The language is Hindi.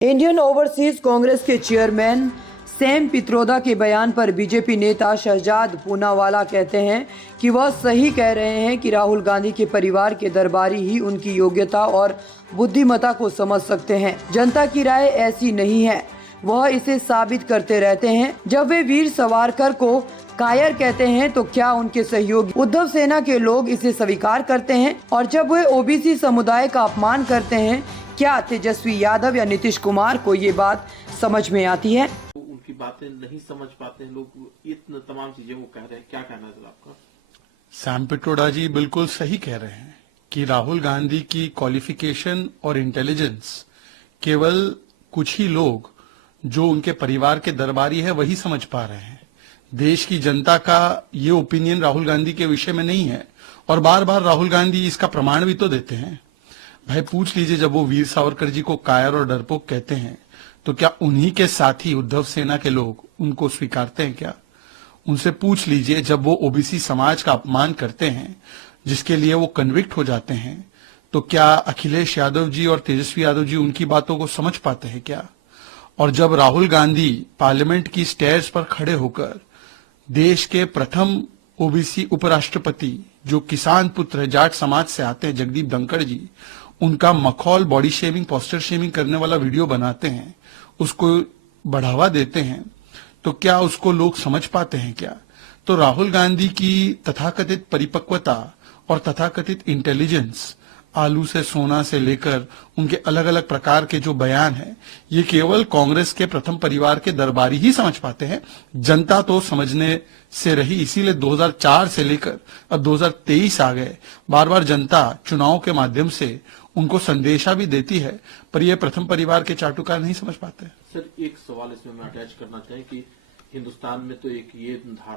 इंडियन ओवरसीज कांग्रेस के चेयरमैन सैम पित्रोदा के बयान पर बीजेपी नेता शहजाद पूनावाला कहते हैं कि वह सही कह रहे हैं कि राहुल गांधी के परिवार के दरबारी ही उनकी योग्यता और बुद्धिमत्ता को समझ सकते हैं। जनता की राय ऐसी नहीं है, वह इसे साबित करते रहते हैं। जब वे वीर सावरकर को कायर कहते हैं तो क्या उनके सहयोगी उद्धव सेना के लोग इसे स्वीकार करते हैं? और जब वे ओबीसी समुदाय का अपमान करते हैं, क्या तेजस्वी यादव या नीतीश कुमार को ये बात समझ में आती है? उनकी बातें नहीं समझ पाते हैं लोग, इतने तमाम चीजें वो कह रहे हैं, क्या कहना है आपका? सैम पित्रोदा जी बिल्कुल सही कह रहे हैं कि राहुल गांधी की क्वालिफिकेशन और इंटेलिजेंस केवल कुछ ही लोग जो उनके परिवार के दरबारी है वही समझ पा रहे हैं। देश की जनता का ये ओपिनियन राहुल गांधी के विषय में नहीं है और बार बार राहुल गांधी इसका प्रमाण भी तो देते हैं। भाई पूछ लीजिए, जब वो वीर सावरकर जी को कायर और डरपोक कहते हैं तो क्या उन्हीं के साथी उद्धव सेना के लोग उनको स्वीकारते हैं क्या? उनसे पूछ लीजिए, जब वो ओबीसी समाज का अपमान करते हैं जिसके लिए वो कन्विक्ट हो जाते हैं, तो क्या अखिलेश यादव जी और तेजस्वी यादव जी उनकी बातों को समझ पाते हैं क्या? और जब राहुल गांधी पार्लियामेंट की स्टेयर्स पर खड़े होकर देश के प्रथम ओबीसी उपराष्ट्रपति जो किसान पुत्र जाट समाज से आते हैं, जगदीप धनखड़ जी, उनका मखौल बॉडी शेमिंग पोस्टर शेमिंग करने वाला वीडियो बनाते हैं, उसको बढ़ावा देते हैं, तो क्या उसको लोग समझ पाते हैं क्या? तो राहुल गांधी की तथाकथित परिपक्वता और तथाकथित इंटेलिजेंस, आलू से सोना से लेकर उनके अलग अलग प्रकार के जो बयान हैं, ये केवल कांग्रेस के प्रथम परिवार के दरबारी ही समझ पाते हैं। जनता तो समझने से रही, इसीलिए 2004 से लेकर अब 2023 आ गए, बार बार जनता चुनाव के माध्यम से उनको संदेशा भी देती है, पर ये प्रथम परिवार के चाटुकार नहीं समझ पाते। सर, एक सवाल इसमें मैं अटैच करना चाहें कि हिंदुस्तान में तो एक ये धारणा